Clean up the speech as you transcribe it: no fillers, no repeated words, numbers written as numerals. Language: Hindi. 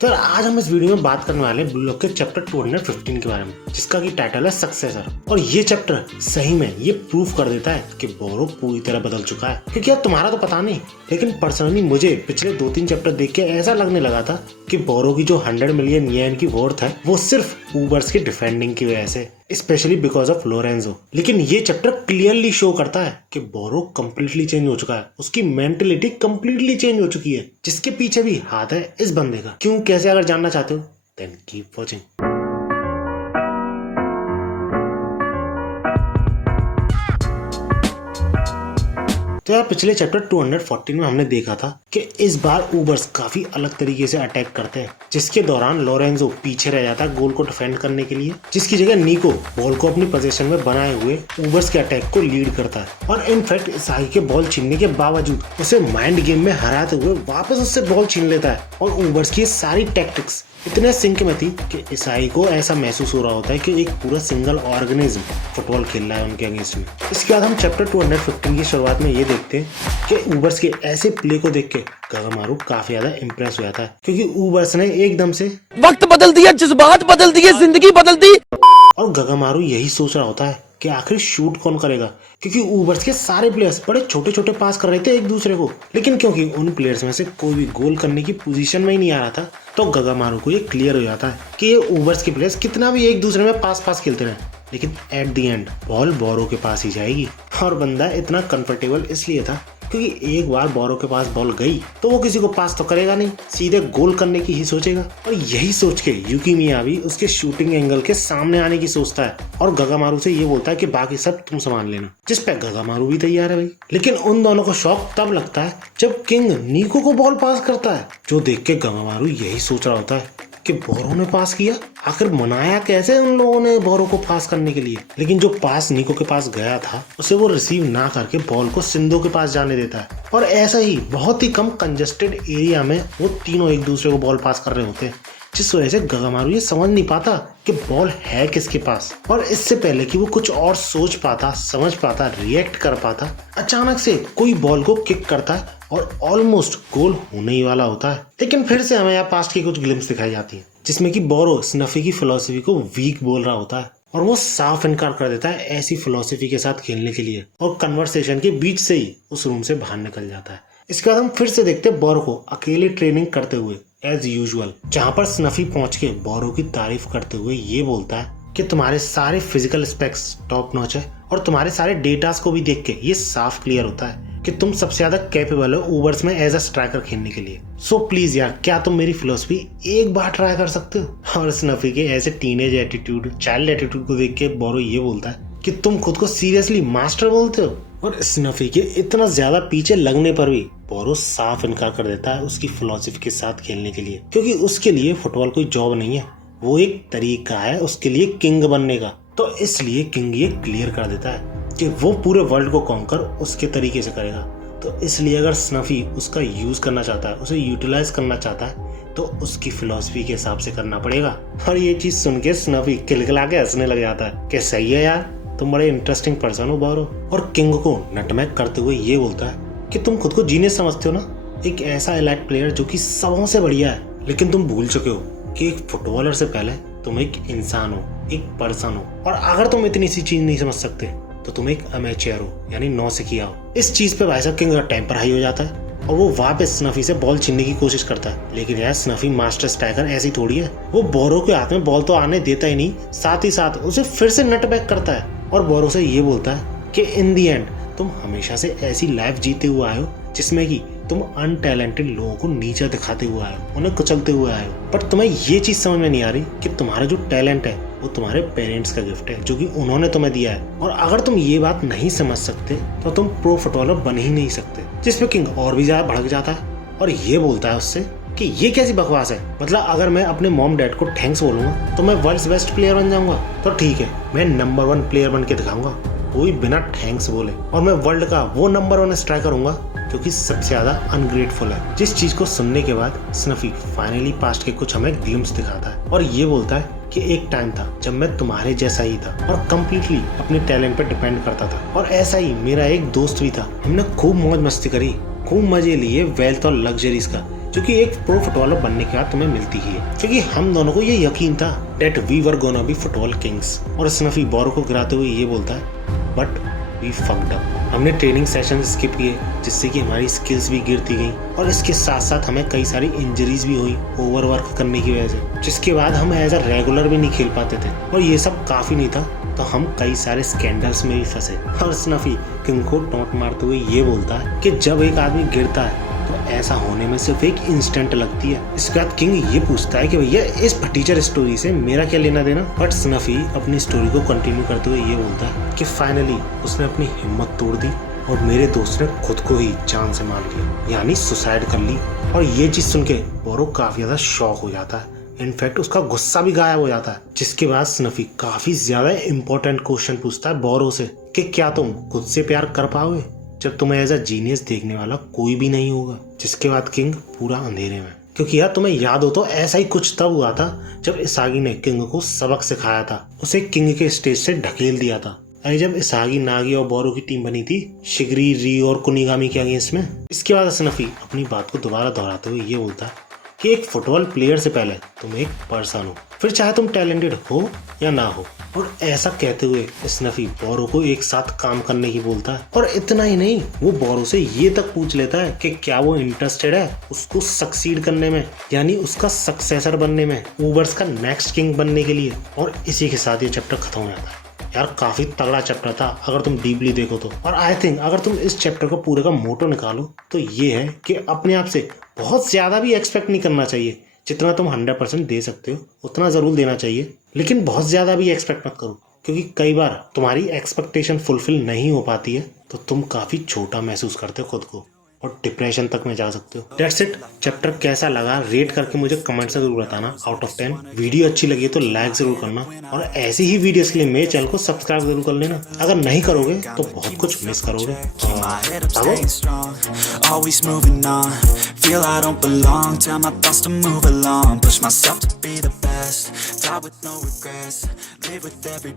तो यार आज हम इस वीडियो में बात करने वाले हैं ब्लू लॉक के चैप्टर 215 के बारे में, जिसका की टाइटल है सक्सेसर। और ये चैप्टर सही में ये प्रूव कर देता है कि बोरो पूरी तरह बदल चुका है। क्योंकि यार तुम्हारा तो पता नहीं, लेकिन पर्सनली मुझे पिछले 2-3 चैप्टर देख के ऐसा लगने लगा था कि बोरो की जो 100 मिलियन येन की वर्थ है वो सिर्फ ऊबर्स की डिफेंडिंग की वजह से, स्पेशली बिकॉज ऑफ लोरेंजो। लेकिन ये चैप्टर क्लियरली शो करता है कि बोरो कंप्लीटली चेंज हो चुका है, उसकी मेंटेलिटी कंप्लीटली चेंज हो चुकी है, जिसके पीछे भी हाथ है इस बंदे का। क्यों कैसे अगर जानना चाहते हो देन कीप वॉचिंग। तो यार पिछले चैप्टर 214 में हमने देखा था कि इस बार ऊबर्स काफी अलग तरीके से अटैक करते हैं, जिसके दौरान लोरेंजो पीछे रह जाता है गोल को डिफेंड करने के लिए, जिसकी जगह निको बॉल को अपनी पोजीशन में बनाए हुए ऊबर्स के अटैक को लीड करता है। और इनफैक्ट इसाई के बॉल छीनने के बावजूद उसे माइंड गेम में हराते हुए वापस उससे बॉल छीन लेता है। और ऊबर्स की सारी टैक्टिक्स इतने सिंक में थी कि ईसाई को ऐसा महसूस हो रहा होता है कि एक पूरा सिंगल ऑर्गेनिज्म फुटबॉल खेल रहा है उनके अगेंस्ट में। इसके बाद हम चैप्टर 215 की शुरुआत में ये देखते हैं कि ऊबर्स के ऐसे प्ले को देख के गगामारू काफी ज्यादा इम्प्रेस हो जाता है, क्योंकि ऊबर्स ने एकदम से वक्त बदल दिया, जज्बात बदल दिए, जिंदगी बदल दी। और गगामारू यही सोच रहा होता है कि आखिर शूट कौन करेगा, क्योंकि ऊबर्स के सारे प्लेयर्स बड़े छोटे छोटे पास कर रहे थे एक दूसरे को। लेकिन क्योंकि उन प्लेयर्स में से कोई भी गोल करने की पोजीशन में ही नहीं आ रहा था, तो गगामारू को ये क्लियर हो जाता है कि ये ऊबर्स के प्लेयर्स कितना भी एक दूसरे में पास खेलते रहे, लेकिन एट द एंड बॉल बोरो के पास ही जाएगी। और बंदा इतना कंफर्टेबल इसलिए था क्योंकि एक बार बोरो के पास बॉल गई तो वो किसी को पास तो करेगा नहीं, सीधे गोल करने की ही सोचेगा। और यही सोच के यूकी मियाबी उसके शूटिंग एंगल के सामने आने की सोचता है और गगामारू से ये बोलता है कि बाकी सब तुम संभाल लेना, जिस पे गगामारू भी तैयार है भाई। लेकिन उन दोनों को शॉक तब लगता है जब किंग निको को बॉल पास करता है, जो देख के गगामारू यही सोच रहा होता है कि बोरो ने पास किया, आखिर मनाया कैसे उन लोगों ने बोरो को पास करने के लिए। लेकिन जो पास निको के पास गया था उसे वो रिसीव ना करके बॉल को सिंधो के पास जाने देता है। और ऐसा ही बहुत ही कम कंजेस्टेड एरिया में वो तीनों एक दूसरे को बॉल पास कर रहे होते हैं, जिस वजह से गगामारू ये समझ नहीं पाता कि बॉल है किसके पास। और इससे पहले कि वो कुछ और सोच पाता, समझ पाता, रिएक्ट कर पाता, अचानक से कोई बॉल को किक करता है और ऑलमोस्ट गोल होने ही वाला होता है। लेकिन फिर से हमें यहाँ पास्ट की कुछ ग्लिम्स दिखाई जाती है, जिसमें कि बोरो स्नफी की फिलॉसफी को वीक बोल रहा होता है और वो साफ इनकार कर देता है ऐसी फिलॉसफी के साथ खेलने के लिए, और कन्वर्सेशन के बीच से ही उस रूम से बाहर निकल जाता है। इसके बाद हम फिर से देखते हैं बोरो को अकेले ट्रेनिंग करते हुए एज यूजुअल, जहाँ पर स्नफी पहुंच के बोरो की तारीफ करते हुए ये बोलता है कि तुम्हारे सारे फिजिकल स्पेक्स टॉप नॉच है और तुम्हारे सारे डेटास को भी देख के ये साफ क्लियर होता है कि तुम सबसे ज्यादा कैपेबल हो ऊबर्स में एज अ स्ट्राइकर खेलने के लिए। सो प्लीज यार, क्या तुम मेरी फिलोसफी एक बार ट्राई कर सकते हो। और स्नफी के ऐसे टीनेज एटीट्यूड, चाइल्ड एटीट्यूड को देख के बोरो ये बोलता है कि तुम खुद को सीरियसली मास्टर बोलते हो। और स्नफी के इतना ज्यादा पीछे लगने पर भी बोरो साफ इनकार कर देता है उसकी फिलोसफी के साथ खेलने के लिए, क्योंकि उसके लिए फुटबॉल कोई जॉब नहीं है, वो एक तरीका है उसके लिए किंग बनने का। तो इसलिए किंग ये क्लियर कर देता है कि वो पूरे वर्ल्ड को कॉन्कर उसके तरीके से करेगा। तो इसलिए अगर स्नफी उसका यूज करना चाहता है, उसे यूटिलाइज करना चाहता है, तो उसकी फिलॉसफी के हिसाब से करना पड़ेगा। और ये चीज सुन के स्नफी खिलखिला के हंसने लग जाता है कि सही है यार, तुम बड़े इंटरेस्टिंग पर्सन हो बोरो। और किंग को नटमैग करते हुए ये बोलता है कि तुम खुद को जीनियस समझते हो ना, एक ऐसा एलाइट प्लेयर जो कि सबों से बढ़िया है, लेकिन तुम भूल चुके हो कि एक फुटबॉलर से पहले तुम एक इंसान हो, एक पर्सन हो। और अगर तुम इतनी सी चीज नहीं समझ सकते तो तुम एक अमेचर हो, यानी नौसिखिया हो। इस चीज पे भाई साहब किंग का टेम्पर हाई हो जाता है और वो वापस स्नफी से बॉल छीनने की कोशिश करता है। लेकिन यार स्नफी मास्टर स्ट्राइकर ऐसी थोड़ी है, वो बोरो के हाथ में बॉल तो आने देता ही नहीं, साथ ही साथ उसे फिर से नट बैक करता है और बोरो से ये बोलता है कि इन दी एंड तुम हमेशा से ऐसी लाइफ जीते हुए आए हो जिसमें कि तुम अनटैलेंटेड लोगों को नीचा दिखाते हुए आए हो, उन्हें कुचलते हुए आए हो। पर तुम्हें ये चीज समझ में नहीं आ रही कि तुम्हारा जो टैलेंट है वो तुम्हारे पेरेंट्स का गिफ्ट है, जो कि उन्होंने तुम्हें दिया है। और अगर तुम ये बात नहीं समझ सकते तो तुम प्रो फुटबॉलर बन ही नहीं सकते। जिसपे किंग और भी ज्यादा भड़क जाता है और ये बोलता है उससे कि ये कैसी बकवास है, मतलब अगर मैं अपने मॉम डैड को थैंक्स बोलूंगा तो मैं वर्ल्ड्स बेस्ट प्लेयर बन जाऊंगा। तो ठीक है, मैं नंबर 1 प्लेयर बन के दिखाऊंगा, कोई बिना थैंक्स बोले, और मैं वर्ल्ड का वो नंबर 1 स्ट्राइकर हूंगा जो कि सबसे ज्यादा अनग्रेटफुल है। जिस चीज को सुनने के बाद स्नफी फाइनली पास्ट के कुछ हमें ग्लिम्स दिखाता है और ये बोलता है कि एक टाइम था जब मैं तुम्हारे जैसा ही था और कम्प्लीटली अपने टैलेंट पे डिपेंड करता था, और ऐसा ही मेरा एक दोस्त भी था। हमने खूब मौज मस्ती करी, खूब मजे लिए वेल्थ और लग्जरीज का, जो कि एक प्रो फुटबॉलर बनने के बाद तुम्हें मिलती ही है, क्योंकि हम दोनों को ये यकीन था that we were gonna be football kings. और स्नफी बोरो को गिराते हुए ये बोलता है बट वी फक्ड अप। हमने ट्रेनिंग सेशन स्किप किए जिससे कि हमारी स्किल्स भी गिरती गई और इसके साथ साथ हमें कई सारी इंजरीज भी हुई ओवरवर्क करने की वजह से, जिसके बाद हम एज अ रेगुलर भी नहीं खेल पाते थे। और ये सब काफी नहीं था तो हम कई सारे स्कैंडल्स में भी फंसे। और स्नफी किंग को टोंट मारते हुए ये बोलता है कि जब एक आदमी गिरता है तो ऐसा होने में सिर्फ एक इंस्टेंट लगती है। इसके बाद किंग ये पूछता है कि भैया इस फटीचर स्टोरी से मेरा क्या लेना देना। बट स्नफी अपनी स्टोरी को कंटिन्यू करते हुए ये बोलता है कि फाइनली उसने अपनी हिम्मत तोड़ दी और मेरे दोस्त ने खुद को ही जान से मार लिया, यानी सुसाइड कर ली। और ये चीज सुन के बोरो काफी ज्यादा शॉक हो जाता है। इनफैक्ट उसका गुस्सा भी गायब हो जाता है। जिसके बाद स्नफी काफी ज्यादा इंपॉर्टेंट क्वेश्चन पूछता है बोरो से कि क्या तुम खुद से प्यार कर पाओगे जब तुम्हें एज अ जीनियस देखने वाला कोई भी नहीं होगा। जिसके बाद किंग पूरा अंधेरे में, क्योंकि यार तुम्हें याद हो तो ऐसा ही कुछ तब हुआ था जब इसागी ने किंग को सबक सिखाया था, उसे किंग के स्टेज से ढकेल दिया था। अरे जब इसागी, नागी और बोरो की टीम बनी थी शिगरी, री और कुनिगामी के अगेंस्ट में। इसके बाद स्नफी अपनी बात को दोबारा दोहराते हुए ये बोलता है कि एक फुटबॉल प्लेयर से पहले तुम एक पर्सन हो, फिर चाहे तुम टैलेंटेड हो या ना हो। और ऐसा कहते हुए स्नफी बोरो को एक साथ काम करने की बोलता है। और इतना ही नहीं, वो बोरो से ये तक पूछ लेता है कि क्या वो इंटरेस्टेड है उसको सक्सीड करने में, यानी उसका सक्सेसर बनने में, ऊबर्स का नेक्स्ट किंग बनने के लिए। और इसी के साथ ये चैप्टर खत्म हो जाता है। यार काफी तगड़ा चैप्टर था अगर तुम डीपली देखो तो। और आई थिंक अगर तुम इस चैप्टर का पूरे का मोटो निकालो तो ये है कि अपने आप से बहुत ज्यादा भी एक्सपेक्ट नहीं करना चाहिए। जितना तुम 100% दे सकते हो उतना जरूर देना चाहिए, लेकिन बहुत ज्यादा भी एक्सपेक्ट मत करो, क्योंकि कई बार तुम्हारी एक्सपेक्टेशन फुलफिल नहीं हो पाती है तो तुम काफी छोटा महसूस करते हो खुद को और डिप्रेशन तक में जा सकते हो। That's it. चैप्टर कैसा लगा रेट करके मुझे कमेंट से जरूर बताना आउट ऑफ 10। वीडियो अच्छी लगी तो लाइक जरूर करना और ऐसी ही वीडियोस के लिए मेरे चैनल को सब्सक्राइब जरूर कर लेना। अगर नहीं करोगे तो बहुत कुछ मिस करोगे। Always moving on, feel I don't belong, tell my thoughts to move along, push myself to be the best, die with no regrets, live with every